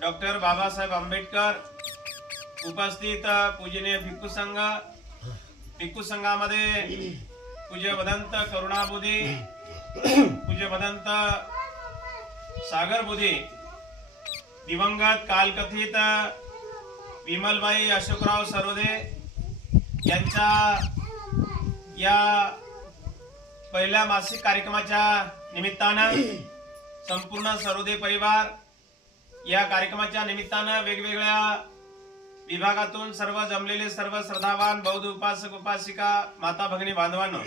Doctor Babasaheb Ambedkar उपस्थित पूजनीय भिक्खू संघ, भिक्खू संघामध्ये पूज्य भदंत करुणाबुधी, पूज्य भदंत सागर बुधी, दिवंगत कालकथित विमलबाई अशोकराव सरोदे यांच्या या पहिल्या मासिक कार्यक्रमाच्या निमित्तानं संपूर्ण सरोदे परिवार या कार्यक्रमाच्या निमित्तानं वेगवेगळ्या विभागातून सर्व जमलेले सर्व श्रद्धावान बौद्ध उपासक उपासिका माता भगिनी बांधवांनो,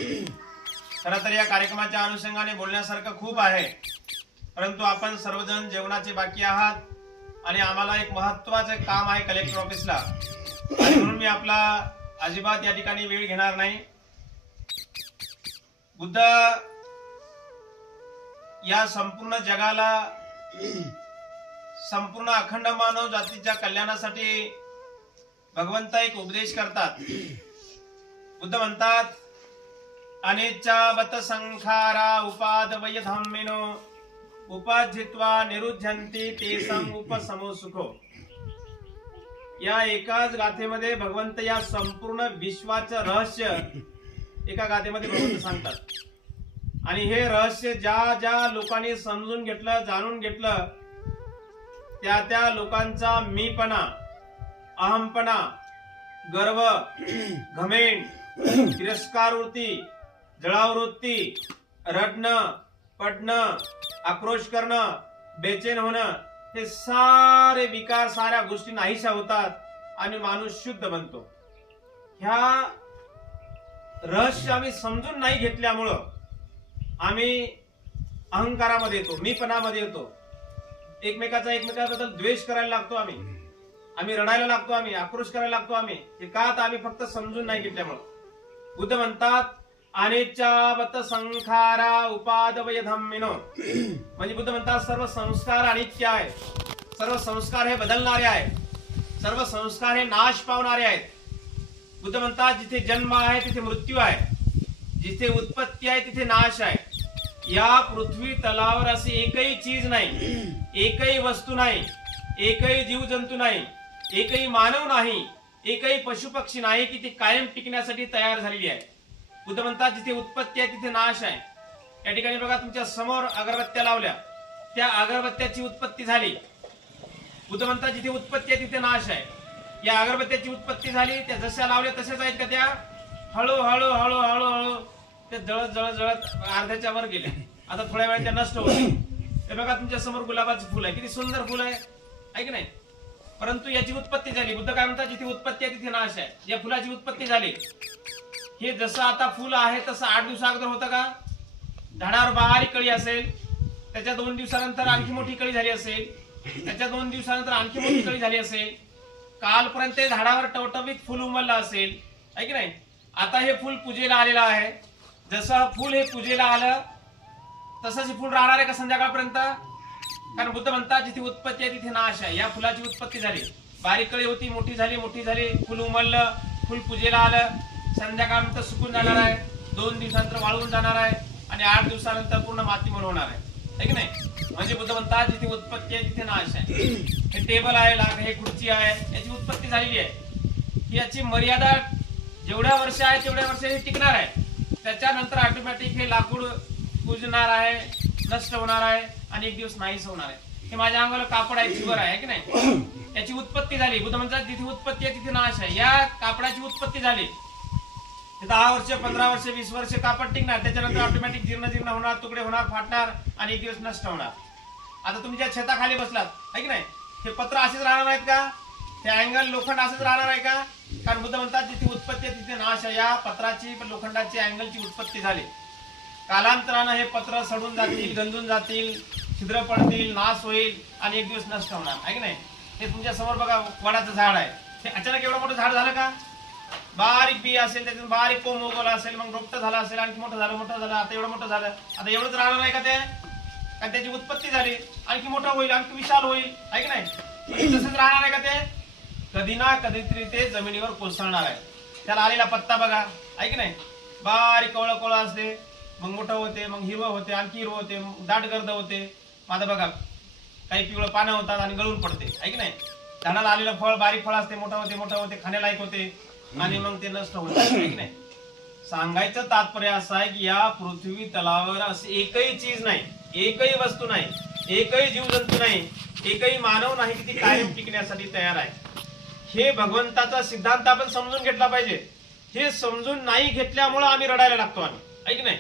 खरं तर या कार्यक्रमाच्या अनुषंगाने बोलण्यासारखं खूप आहे, परंतु आपण सर्वजण जेवणाचे बाकी आहात आणि आम्हाला एक महत्त्वाचं काम आहे कलेक्टर ऑफिसला, म्हणून मी आपला अजिबात या ठिकाणी वेळ घेणार नाही. बुद्ध या संपूर्ण जगाला, संपूर्ण अखंड मानव जातीच्या कल्याणासाठी भगवंत एक उपदेश करतात. बुद्ध म्हणतात, अनिच्चावत संखारा उपादवय धम्मिनो उपाजित्वा निरुध्यन्ति तेषां उपशमो सुखो. या एकाच गाथेमध्ये भगवंत या संपूर्ण विश्वाचं रहस्य एका गाथेमध्ये भगवंत सांगतात. आणि हे रहस्य ज्या ज्या लोकांनी समजून घेतलं, जाणून घेतलं, त्या त्या लोकांचा मीपणा, अहमपणा, गर्व, घमेंड, तिरस्कार वृत्ती, जळाव वृत्ती, रडणं, पडणं, आक्रोश करणं, बेचैन होणं, हे सारे विकार, साऱ्या गोष्टी नाहीशा होतात आणि माणूस शुद्ध बनतो. ह्या रहस्य आम्ही समजून नाही घेतल्यामुळं आम्ही अहंकारामध्ये येतो, मीपणामध्ये येतो, एकमेकाबद्दल द्वेष करायला लागतो, आम्ही रडायला लागतो, आम्ही आक्रोश करायला लागतो. हे का तर आम्ही फक्त समजून नाही घेतल्यामुळं. बुद्ध म्हणतात, अनिच्चावत संखारा उपादवय धम्मिनो, म्हणजे बुद्ध म्हणतात सर्व संस्कार अनित्य आहे, सर्व संस्कार हे बदलणारे आहेत, सर्व संस्कार हे नाश पावणारे आहेत. बुद्ध म्हणतात, जिथे जन्म आहे तिथे मृत्यू आहे, जिथे उत्पत्ती आहे तिथे नाश आहे. या पृथ्वी तलावर अशी एकही चीज नाही, एकही वस्तू नाही, एकही जीवजंतू नाही, एकही मानव नाही, एकही पशुपक्षी नाही की ती कायम टिकण्यासाठी तयार झालेली आहे. बुद्ध म्हणतात, जिथे उत्पत्ती आहे तिथे नाश आहे. या ठिकाणी बघा, तुमच्या समोर अगरबत्त्या लावल्या, त्या अगरबत्त्याची उत्पत्ती झाली. बुद्ध म्हणतात, जिथे उत्पत्ती आहे तिथे नाश आहे. या अगरबत्त्याची उत्पत्ती झाली, त्या जशा लावल्या तशाच आहेत का त्या? हळूहळू हळूहळू हळू ते जळत जळत जळत अर्ध्याच्या वर गेल्या. आता थोड्या वेळात त्या नष्ट होतील. हे बघा, तुमच्या समोर गुलाबाचं फुल आहे, किती सुंदर फुल आहे की नाही? परंतु याची उत्पत्ती झाली. बुद्ध काय म्हणतात, जिथे उत्पत्ती आहे तिथे नाश आहे. या फुलाची उत्पत्ती झाली. हे जसं आता फुल आहे तसं 8 दिवसा अगोदर होतं का? झाडावर बारीक कळी असेल, त्याच्या 2 दिवसानंतर आणखी मोठी कळी झाली असेल, त्याच्या 2 दिवसानंतर आणखी मोठी कळी झाली असेल, कालपर्यंत झाडावर टवटवीत फुल उमललं असेल, आहे की नाही? आता हे फुल पूजेला आलेलं आहे. जसं फुल हे पूजेला आलं तसंच हे फुल राहणार आहे का संध्याकाळपर्यंत? कारण बुद्ध म्हणतात, जिथे उत्पत्ती आहे तिथे नाश आहे. या फुलाची उत्पत्ती झाली, बारीक कळी होती, मोठी झाली, मोठी झाली, फुल उमललं, फुल पूजेला आलं, संध्याकाळनंतर सुकून जाणार आहे, 2 दिवसानंतर वाळून जाणार आहे आणि 8 दिवसानंतर पूर्ण माती म्हणून होणार आहे की नाही? म्हणजे बुद्ध म्हणतात, जिथे उत्पत्ती आहे तिथे नाश आहे. हे टेबल आहे, हे खुर्ची आहे, याची उत्पत्ती झालेली आहे. याची मर्यादा जेवढ्या वर्ष आहे तेवढ्या वर्ष हे टिकणार आहे. त्याच्यानंतर ऑटोमॅटिक हे लाकूड कुजणार आहे, नष्ट होणार आहे आणि एक दिवस नाहीच होणार आहे. हे माझ्या अंगाला कापड आहे, चिवर आहे की नाही? याची उत्पत्ती झाली. बुद्ध म्हणतात, जिथे उत्पत्ती आहे तिथे नाश आहे. या कापडाची उत्पत्ती झाली, 10 वर्ष, 15 वर्ष, 20 वर्ष कापड टिकणार, त्याच्यानंतर ऑटोमॅटिक जीर्ण होणार, तुकडे होणार, फाटणार आणि एक दिवस नष्ट होणार. आता तुम्ही ज्या छताखाली बसलात, आहे की नाही, हे पत्र असेच राहणार आहेत का? हे अँगल लोखंड असंच राहणार आहे का? कारण बुद्ध म्हणतात, जिथे उत्पत्ती आहे तिथे नाश आहे. या पत्राची, लोखंडाची, अँगलची उत्पत्ती झाली. कालांतरानं हे पत्र सडून जातील, गंजून जातील, छिद्र पडतील, नाश होईल आणि एक दिवस नष्ट होणार, आहे की नाही? हे तुमच्या समोर बघा, वडाचं झाड आहे. हे अचानक एवढं मोठं झाड झालं का? बारीक बी असेल, त्यातून बारीक कोंब उगवला असेल, मग रोपटं झालं असेल, आणखी मोठं झालं, आता एवढं मोठं झालं. आता एवढंच राहणार नाही का ते? कारण त्याची उत्पत्ती झाली, आणखी मोठं होईल, आणखी विशाल होईल, आहे की नाही? तसंच राहणार आहे का ते? कधी ना कधीतरी ते जमिनीवर कोसळणार आहे. त्याला आलेला पत्ता बघा, आहे की नाही? बारीक कवळं कवळं असते, मग मोठं होते, मग हिरवं होते, आणखी हिरवं होते, दाट गर्द होते. माझं बघा, काही पिवळं पानं होतात आणि गळून पडते, आहे की नाही. झाडाला आलेलं फळ बारीक फळ असते, मोठं होते खाण्यालायक होते आणि मग ते नष्ट होते, आहे की नाही. सांगायचं तात्पर्य असं आहे की या पृथ्वी तलावर असे एकही चीज नाही, एकही वस्तू नाही, एकही जीवजंतू नाही, एकही मानव नाही की ती कायम टिकण्यासाठी तयार आहे. हे भगवंताचा सिद्धांत आपण समजून घेतला पाहिजे. हे समजून नाही घेतल्यामुळं आम्ही रडायला लागतो, आम्ही, आहे की नाही.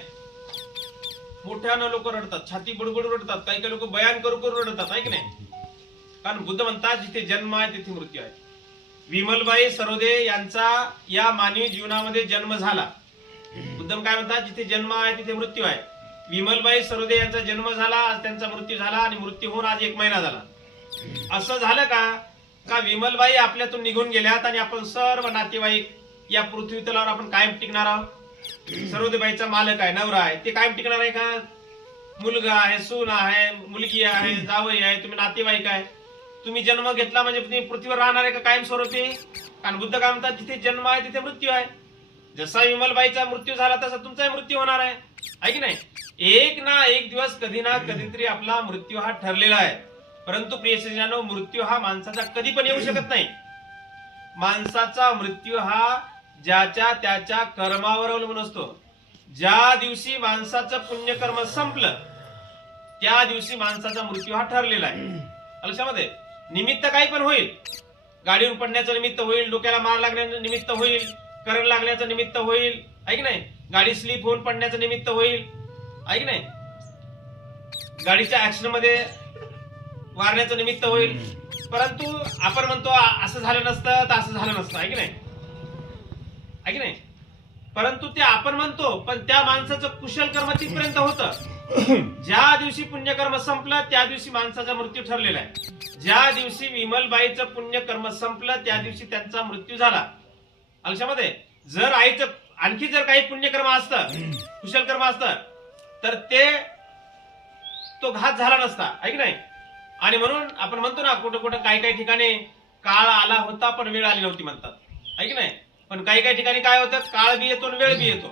मोठ्यानं लोक रडतात, छाती बुडबुड रडतात, काही काही लोक बयान करू रडतात, आहे की नाही. कारण बुद्ध म्हणतात जिथे जन्म आहे तिथे मृत्यू आहे. विमलबाई सरोदे यांचा या मानवी जीवनामध्ये जन्म झाला. बुद्ध काय म्हणतात, जिथे जन्म आहे तिथे मृत्यू आहे. विमलबाई सरोदे यांचा जन्म झाला, आज त्यांचा मृत्यू झाला आणि मृत्यू होऊन आज 1 महिना झाला. असं झालं का विमलबाई आपल्यातून निघून गेल्यात आणि आपण सर्व नातेवाईक या पृथ्वी तलावर आपण कायम टिकणार आहोत. सरोदेबाईचा मालक आहे, नवरा आहे, ते कायम टिकणार आहे का. मुलगा आहे, सून आहे, मुलगी आहे, जावई आहे, तुम्ही नातेवाईक आहे, तुम्ही जन्म घेतला म्हणजे तुम्ही पृथ्वीवर राहणार आहे का कायम स्वरूपी. कारण बुद्ध काय म्हणतात, जिथे जन्म आहे तिथे मृत्यू आहे. जसा विमलबाईचा मृत्यू झाला तसा तुमचाही मृत्यू होणार आहे की नाही. एक ना एक दिवस कधी ना कधीतरी आपला मृत्यू हा ठरलेला आहे. परंतु प्रियसज्जनांनो, मृत्यू हा माणसाचा कधी पण येऊ शकत नाही. माणसाचा मृत्यू हा ज्याच्या त्याच्या कर्मावर अवलंबून असतो. ज्या दिवशी माणसाचं पुण्यकर्म संपलं त्या दिवशी माणसाचा मृत्यू हा ठरलेला आहे. लक्षामध्ये, निमित्त काही पण होईल, गाडीवर पडण्याचं निमित्त होईल, डोक्याला मार लागण्याचं निमित्त होईल, करंट लागण्याचं निमित्त होईल, आहे की नाही. गाडी स्लिप होऊन पडण्याचं निमित्त होईल, आहे की नाही. गाडीच्या ऍक्सिडेंट मध्ये वारण्याचं निमित्त होईल. परंतु आपण म्हणतो असं झालं नसतं तर असं झालं नसतं, आहे की नाही. परंतु ते आपण म्हणतो, पण त्या माणसाचं कुशल कर्म तिथपर्यंत होतं. ज्या दिवशी पुण्यकर्म संपलं त्या दिवशी माणसाचा मृत्यू ठरलेला आहे. ज्या दिवशी विमलबाईचं पुण्यकर्म संपलं त्या दिवशी त्यांचा मृत्यू झाला. लक्षामध्ये, जर आईचं आणखी जर काही पुण्यकर्म असतं, कुशल कर्म असतं, तर तो घात झाला नसता, आहे की नाही. आणि म्हणून आपण म्हणतो ना, कुठं कुठं काही काही ठिकाणी काळ आला होता पण वेळ आली नव्हती म्हणतात, आहे की नाही. पण काही काही ठिकाणी काय होतं, काळ बी येतो आणि वेळ बी येतो,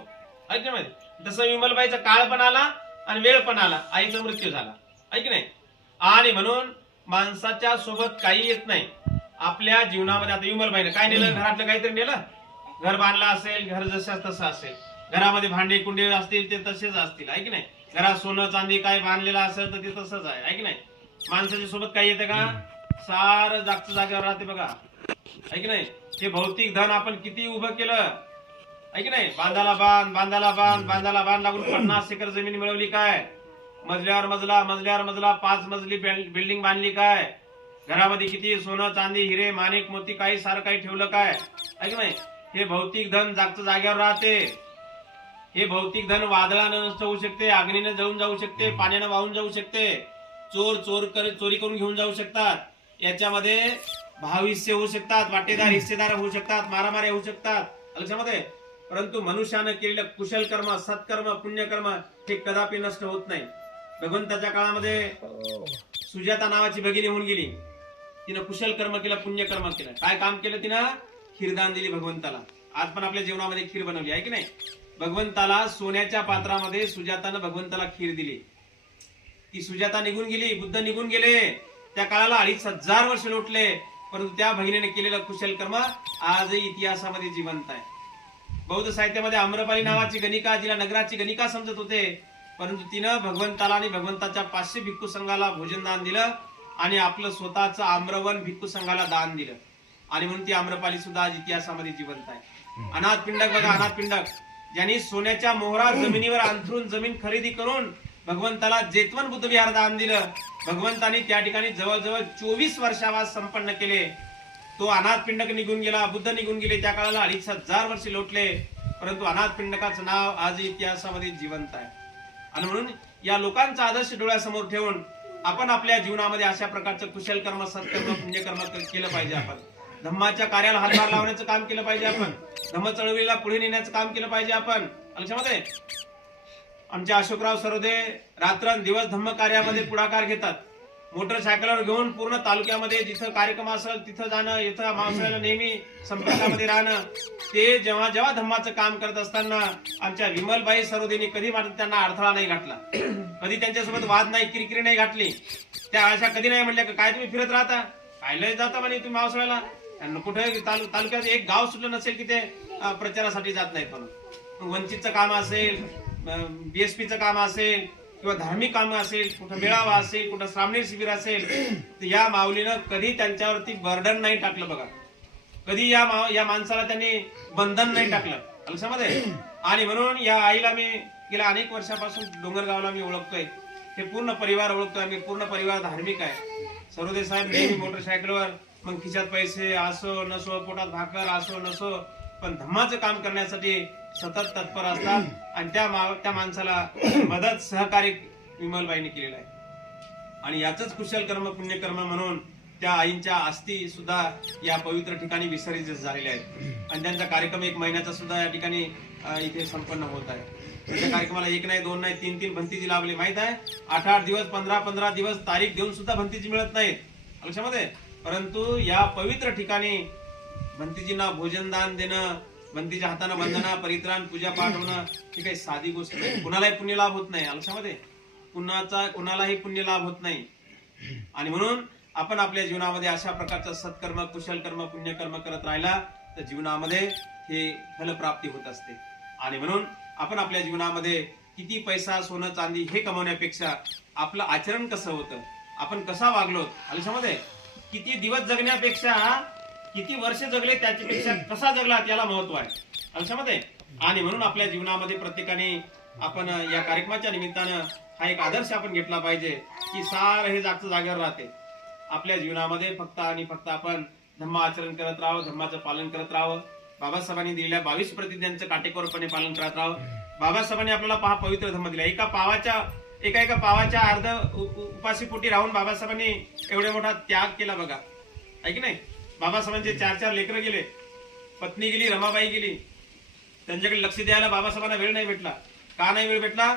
आहे की नाही. तसं विमलबाईचा काळ पण आला आणि वेळ पण आला, आईचा मृत्यू झाला, आहे की नाही. आणि म्हणून माणसाच्या सोबत काही येत नाही आपल्या जीवनामध्ये. आता विमलबाईने काय नेलं, घरातलं काहीतरी नेलं, घर बांधलं असेल, घर जसं तसं असेल, घरामध्ये भांडे कुंडे असतील ते तसेच असतील, आहे की नाही. घरात सोनं चांदी काय बांधलेलं असेल तर ते तसंच आहे की नाही. माणसाच्या सोबत काही येतं का, सारं जागच्या जागेवर राहते बघा, आहे की नाही. हे भौतिक धन आपण किती उभं केलं, आहे की नाही. बांधाला बांध लागून 50 एकर जमीन मिळवली काय, मजल्यावर मजला 5 मजली बिल्डिंग बांधली काय, घरामध्ये किती सोनं चांदी हिरे माणिक मोती काही सारं काही ठेवलं काय, आहे की नाही. हे भौतिक धन जागच्या जागेवर राहते. हे भौतिक धन वादळानं नष्ट होऊ शकते, अग्नीने जळून जाऊ शकते, पाण्यानं वाहून जाऊ शकते, चोरी करून घेऊन जाऊ शकतात. याच्यामध्ये भावहिस्से होऊ शकतात, वाटेदार हिस्सेदार होऊ शकतात, मारामारी होऊ शकतात, लक्षामध्ये. परंतु मनुष्यानं केलेलं कुशल कर्म, सत्कर्म, पुण्यकर्म हे कदापि नष्ट होत नाही. भगवंताच्या काळामध्ये सुजाता नावाची भगिनी होऊन गेली. तिनं कुशल कर्म केलं, पुण्यकर्म केलं. काय काम केलं तिनं, खीरदान दिली भगवंताला. आज पण आपल्या जेवणामध्ये खीर बनवली, आहे की नाही. भगवंताला सोन्याच्या पात्रामध्ये सुजातानं भगवंताला खीर दिली. ती सुजाता निघून गेली, बुद्ध निघून गेले, त्या काळाला 2500 वर्ष लोटले, परंतु त्या भगिनीने केलेलं कुशल कर्म आजही इतिहासामध्ये जिवंत आहे. बौद्ध साहित्यामध्ये आम्रपाली नावाची गणिका, जिला नगराची गणिका समजत होते, परंतु तिनं भगवंताला आणि भगवंताच्या 500 भिक्खू संघाला भोजन दान दिलं आणि आपलं स्वतःचं आम्रवन भिक्खू संघाला दान दिलं. आणि म्हणून ती आम्रपाली सुद्धा आज इतिहासामध्ये जिवंत आहे. अनाथ पिंडक बघा, अनाथ पिंडक ज्यांनी सोन्याच्या मोहरा जमिनीवर अंथरून जमीन खरेदी करून भगवंताला जेतवन बुद्ध विहार दान दिलं. भगवंतानी त्या ठिकाणी जवळजवळ 24 वर्षावास संपन्न केले. तो अनाथ पिंडक निघून गेला, बुद्ध निघून गेले, त्या काळाला 2500 वर्ष लोटले, परंतु अनाथ पिंडकाचं नाव आज इतिहासामध्ये जिवंत आहे. आणि म्हणून या लोकांचा आदर्श डोळ्यासमोर ठेवून आपण आपल्या जीवनामध्ये अशा प्रकारचं कुशल कर्म, सत्कर्म, पुण्यकर्म केलं पाहिजे. आपण धम्माच्या कार्याला हातभार लावण्याचं काम केलं पाहिजे. आपण धम्म चळवळीला पुढे नेण्याचं काम केलं पाहिजे. आपण लक्षामध्ये, आमच्या अशोकराव सरोदे रात्रंदिवस धम्म कार्यामध्ये पुढाकार घेतात. मोटरसायकलवर घेऊन पूर्ण तालुक्यामध्ये जिथं कार्यक्रम असेल तिथं जाणं, इथं मावसाळ्याला नेहमी संपर्कामध्ये राहणं. ते जेव्हा जेव्हा धम्माचं काम करत असताना आमच्या विमलबाई सरोदेनी कधी मात्र त्यांना अडथळा नाही घातला. कधी त्यांच्यासोबत वाद नाही, किरकिरी नाही घातली, त्या अशा कधी नाही म्हणल्या काय तुम्ही फिरत राहता, कायला जाता म्हणे तुम्ही मावसाळ्याला, कुठे तालुक्यात एक गाव सुटलं नसेल की ते प्रचारासाठी जात नाहीत म्हणून. वंचितचं काम असेल, बीएसपीचं काम असेल किंवा धार्मिक काम असेल, कुठं मेळावा असेल, कुठं श्रामणी शिबिर असेल, तर या माऊलीनं कधी त्यांच्यावरती बर्डन नाही टाकलं बघा. कधी या माणसाला त्यांनी बंधन नाही टाकलं लक्षामध्ये. आणि म्हणून या आईला मी गेल्या अनेक वर्षापासून डोंगरगावला मी ओळखतोय, हे पूर्ण परिवार ओळखतोय मी, पूर्ण परिवार धार्मिक आहे. सरोदे साहेब नेहमी मोटरसायकलवर, मग खिशात पैसे असो नसो, पोटात भाकर असो नसो, पण धम्माचं काम करण्यासाठी सतत तत्पर असतात. आणि त्या माणसाला मदत सहकार्य विमलबाईंनी केलेलं आहे. आणि याच कुशल कर्म पुण्यकर्म म्हणून त्या आईंच्या अस्थी सुद्धा या पवित्र ठिकाणी विसर्जित झालेल्या आहेत. आणि त्यांचा कार्यक्रम 1 महिन्याचा सुद्धा या ठिकाणी इथे संपन्न होत आहे. त्या कार्यक्रमाला 1 नाही 2 नाही 3 भंतीजी लाभले. माहित आहे 8-8 दिवस 15-15 दिवस तारीख देऊन सुद्धा भंतीजी मिळत नाहीत लक्षामध्ये. परंतु या पवित्र ठिकाणी भंतीजींना भोजनदान देणं, भंतीच्या हाताने वंदना, परित्राण, पूजा पाठ होणं ही काही साधी गोष्ट नाही. कुणालाही पुण्य लाभ होत नाही लक्षामध्ये, कुणालाही पुण्य लाभ होत नाही. आणि म्हणून आपण आपल्या जीवनामध्ये अशा प्रकारचं सत्कर्म, कुशल कर्म, पुण्यकर्म करत राहिला तर जीवनामध्ये हे फलप्राप्ती होत असते. आणि म्हणून आपण आपल्या जीवनामध्ये किती पैसा, सोनं, चांदी हे कमवण्यापेक्षा आपलं आचरण कसं होतं, आपण कसा वागलो आयुष्यामध्ये, किती दिवस जगण्यापेक्षा किती वर्ष जगले त्याच्यापेक्षा कसा जगलात याला महत्व आहे आयुष्यामध्ये. आणि म्हणून आपल्या जीवनामध्ये प्रत्येकाने आपण या कार्यक्रमाच्या निमित्तानं हा एक आदर्श आपण घेतला पाहिजे की सारं हे जागचं जागेवर राहते. आपल्या जीवनामध्ये फक्त आणि फक्त आपण धम्म आचरण करत राहावं, धम्माचं पालन करत राहावं, बाबासाहेबांनी दिलेल्या 22 प्रतिज्ञांचं काटेकोरपणे पालन करत राहावं. बाबासाहेबांनी आपल्याला पवित्र धम्म दिला. एका पावाच्या अर्ध उपाशीपोटी राहून बाबासाहेबांनी एवढा मोठा त्याग केला बघा, आहे की नाही. बाबासाहेबांचे 4 लेकरं गेले, पत्नी गेली, रमाबाई गेली, त्यांच्याकडे लक्ष द्यायला बाबासाहेबांना वेळ नाही भेटला. का नाही वेळ भेटला?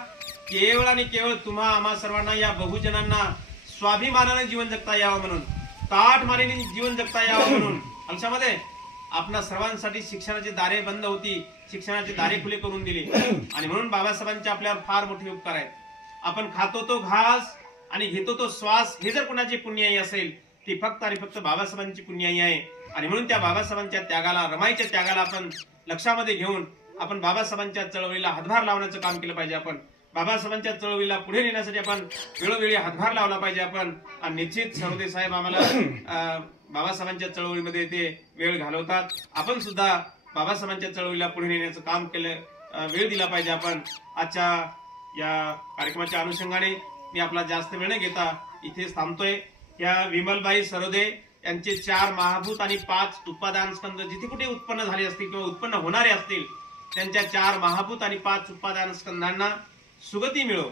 केवळ आणि केवळ तुम्हा आम्हा सर्वांना, या बहुजनांना स्वाभिमानाने जीवन जगता यावं म्हणून, ताठमारीने जीवन जगता यावं म्हणून अंशामध्ये आपणा सर्वांसाठी शिक्षणाची दारे बंद होती, शिक्षणाची दारे खुले करून दिली. आणि म्हणून बाबासाहेबांचे आपल्यावर फार मोठे उपकार आहेत. आपण खातो तो घास आणि घेतो तो श्वास, हे जर कोणाची पुण्याई असेल ती फक्त आणि फक्त बाबासाहेबांची पुण्याई आहे. आणि म्हणून त्या बाबासाहेबांच्या त्यागाला, रमाईच्या त्यागाला आपण लक्षामध्ये घेऊन आपण बाबासाहेबांच्या चळवळीला हातभार लावण्याचं काम केलं पाहिजे. आपण बाबासाहेबांच्या चळवळीला पुढे नेण्यासाठी आपण वेळोवेळी हातभार लावला पाहिजे आपण. आणि निश्चित सरोदे साहेब आम्हाला बाबासाहेबांच्या चळवळीमध्ये ते वेळ घालवतात. आपण सुद्धा बाबासाहेबांच्या चळवळीला पुढे नेण्याचं काम केलं, वेळ दिला पाहिजे आपण. आजच्या या कार्यक्रमाच्या अनुषंगाने मी आपला जास्त वेळ न घेता इथेच थांबतोय. या विमलबाई सरोदे यांचे 4 महाभूत आणि 5 उत्पादन स्कंद जिथे कुठे उत्पन्न झाले असतील किंवा उत्पन्न होणारे असतील, त्यांच्या 4 महाभूत आणि 5 उत्पादन स्कंदांना सुगती मिळो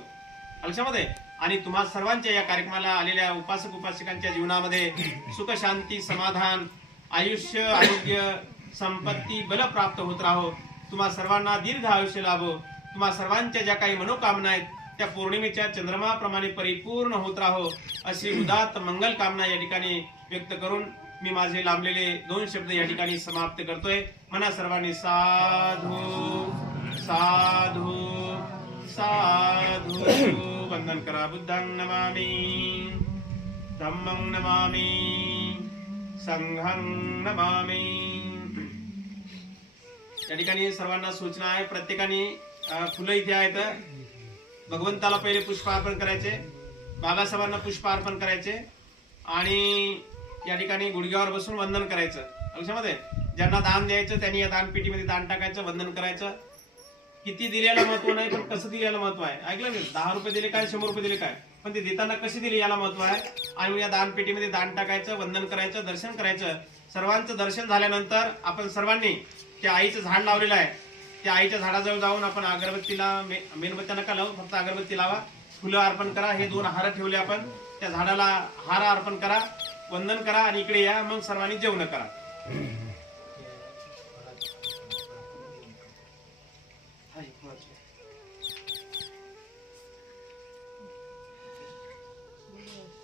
लक्षामध्ये. आणि तुम्हा सर्वांच्या या कार्यक्रमाला आलेल्या उपासक उपासिकांच्या जीवनामध्ये सुख, शांती, समाधान, आयुष्य, आरोग्य, संपत्ती, बल प्राप्त होत राहो. तुम्हा सर्वांना दीर्घ आयुष्य लाभो. तुम्हा सर्वांच्या ज्या काही मनोकामना आहेत त्या पौर्णिमेच्या चंद्रमाप्रमाणे परिपूर्ण होत राहो, अशी उदात्त मंगल कामना या ठिकाणी व्यक्त करून मी माझे लांबलेले 2 शब्द या ठिकाणी समाप्त करतोय. मना सर्वांनी साधू साधू साधू. वंदन करा. बुद्धं नमामि, धम्मं नमामि, संघं नमामि. या ठिकाणी सर्वांना सूचना आहे, प्रत्येकाने फुलं इथे आहेत. भगवंताला पहिले पुष्पार्पण करायचे, बाबासाहेबांना पुष्पार्पण करायचे आणि या ठिकाणी गुडघ्यावर बसून वंदन करायचं लक्षामध्ये. ज्यांना दान द्यायचं त्यांनी या दानपेटीमध्ये दान टाकायचं, वंदन करायचं. किती दिलेला महत्व नाही, पण कसं दिलेलं महत्व आहे. ऐकलं मी, 10 रुपये दिले काय, 100 रुपये दिले काय, पण ते देताना कशी दिली याला महत्व आहे. आणि या दानपेटीमध्ये दान टाकायचं, वंदन करायचं, दर्शन करायचं. सर्वांचं दर्शन झाल्यानंतर आपण सर्वांनी त्या आईचं झाड लावलेलं आहे, त्या आईच्या झाडाजवळ जाऊन आपण अगरबत्तीला, मेणबत्त्या नका लावू, फक्त अगरबत्ती लावा, फुलं अर्पण करा. हे 2 हार ठेवले आपण, त्या झाडाला हार अर्पण करा, वंदन करा आणि इकडे या. मग सर्वांनी जेवण करा.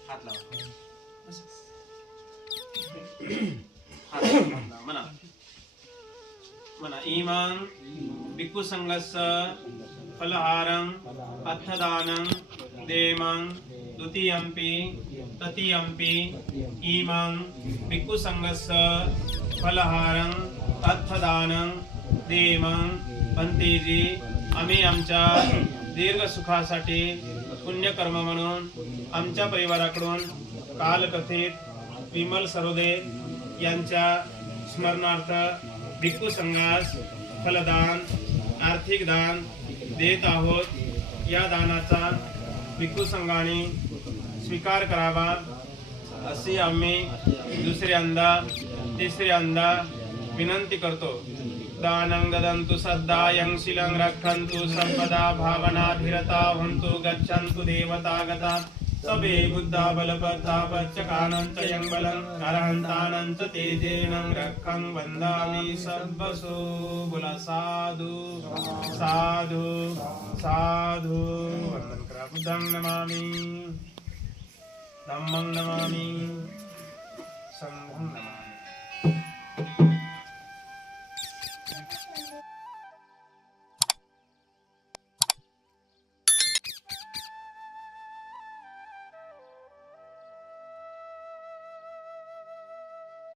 हात लावा, म्हणा म्हणा. इमं भिक्खु संघस्य फलहारं अर्थदानं देमं द्वितीयंपि तृतीयंपि इमं भिक्खुसंघस्य फलहारं अर्थदानं देमं पंतेजी आम्ही आमच्या दीर्घ सुखासाठी पुण्यकर्म म्हणून आमच्या परिवाराकडून कालकथित विमल सरोदे यांच्या स्मरणार्थ भिक्खू संघास फलदान आर्थिक दान देत आहोत। या दानाचा भिक्खू संघाने स्वीकार करावा असे आम्ही दुसऱ्यांदा तिसऱ्यांदा विनंती करतो। दानं ददन्तु सद्दायं शीलं रक्षन्तु सर्वदा भावनाभिरता हन्तु गच्छन्तु देवतागता सबे बुद्धा बलप्रतापच्चकानंच यं बलं करहन्तानंच तेजेन रक्षं वन्दामि सर्वसो बोला साधु साधु साधु। वंदन करा बुद्धं नमामि धम्मं नमामि